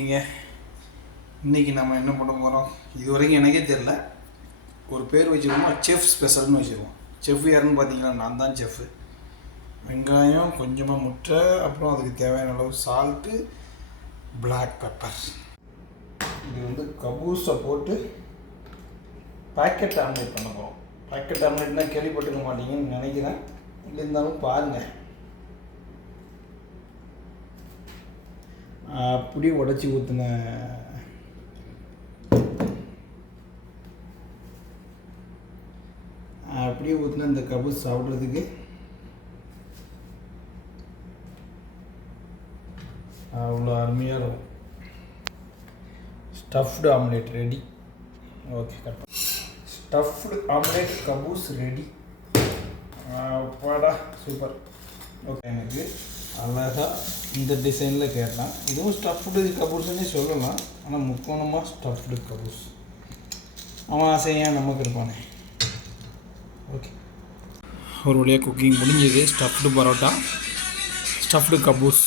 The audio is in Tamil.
நீங்கள் இன்றைக்கி நம்ம என்ன பண்ண போகிறோம்? இது வரைக்கும் எனக்கே தெரில. ஒரு பேர் வச்சுருவோம், செஃப் ஸ்பெஷல்னு வச்சுருவோம். செஃப் யாருன்னு பார்த்தீங்கன்னா நான் தான் செஃப்பு. வெங்காயம், கொஞ்சமாக முட்டை, அப்புறம் அதுக்கு தேவையான அளவு சால்ட்டு, பிளாக் பெப்பர். இது கபூஸை போட்டு பாக்கெட் ஆம்லேட் பண்ண போகிறோம். பாக்கெட் ஆம்லேட்னால் கேள்விப்பட்டுக்க மாட்டீங்கன்னு நினைக்கிறேன். இருந்தாலும் பாருங்கள். அப்படியே உடச்சி ஊற்றின இந்த கபூஸ் சாப்பிட்றதுக்கு அவ்வளோ அருமையாக இருக்கும். Stuffed omelette ready. ஓகே, கரெக்டாக ஸ்டஃப்டு ஆம்லேட் கபூஸ் ரெடி. அப்பாடா, சூப்பர். ஓகே, எனக்கு அழகாக இந்த டிசைனில் கேட்டேன். இதுவும் ஸ்டஃப்டு கபூஸ்ன்னே சொல்லலாம், ஆனால் முக்கோணமாக ஸ்டஃப்டு கபூஸ். அவன் ஆசையாக நமக்கு இருப்பானே. ஓகே, ஒரு வழியாக குக்கிங் முடிஞ்சது. Stuffed parotta, stuffed caboose